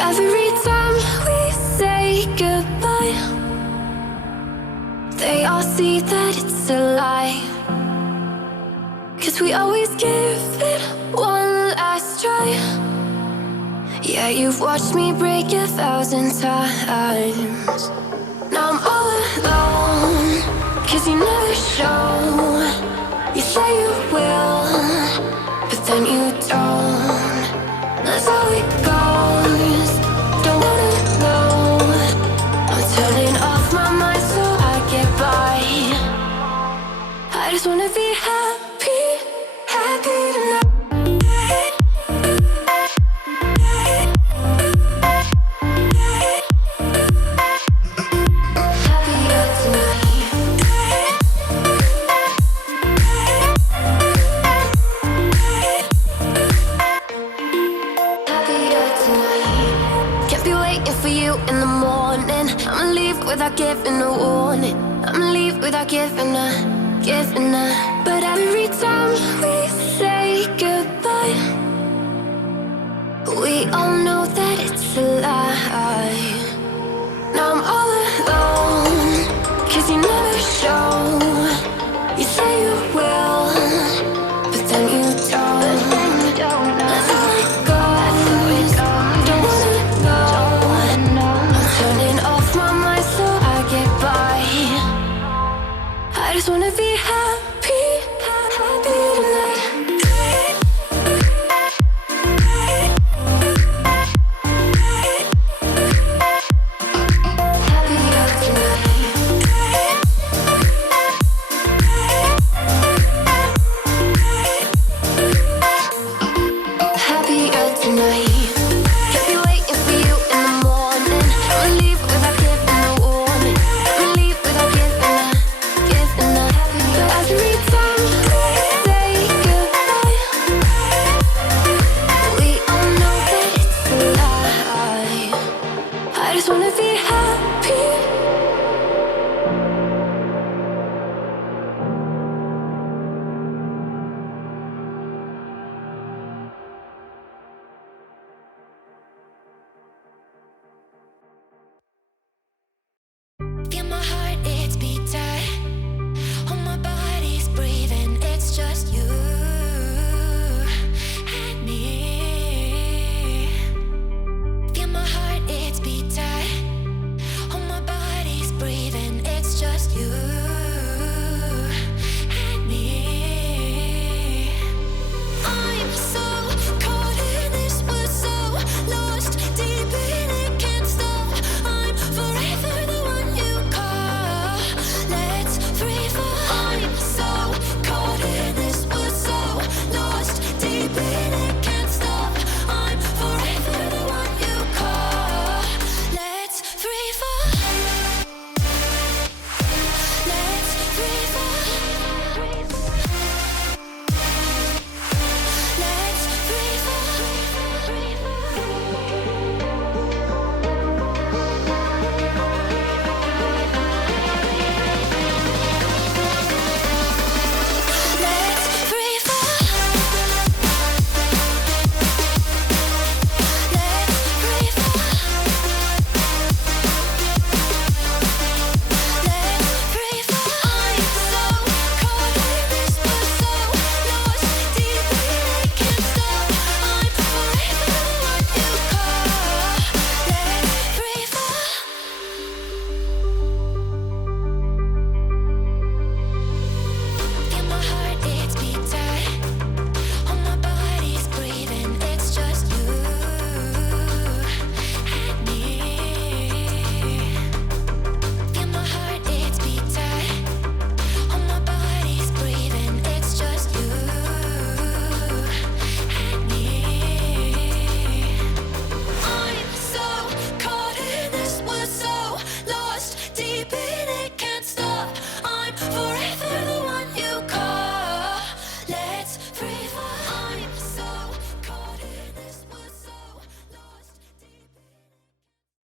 Every time we say goodbye, they all see that it's a lie. 'Cause we always give it one last try. Yeah, you've watched me break 1,000 times. Now I'm all alone, 'cause you never show. You say you will, but then you don't. That's how it goes. Don't wanna know. I'm turning off my mind so I get by. I just wanna be happy, happy tonight. Happier tonight. Happier tonight. Can't be waiting for you in the morning. I'ma leave without giving a warning. I'ma leave without giving a. But every time we say goodbye, we all know that it's a lie. Now I'm all alone, 'cause you never show. You say you will, but then you don't. That's how it goes. Don't wanna know. I'm turning off my mind so I get by. I just wanna be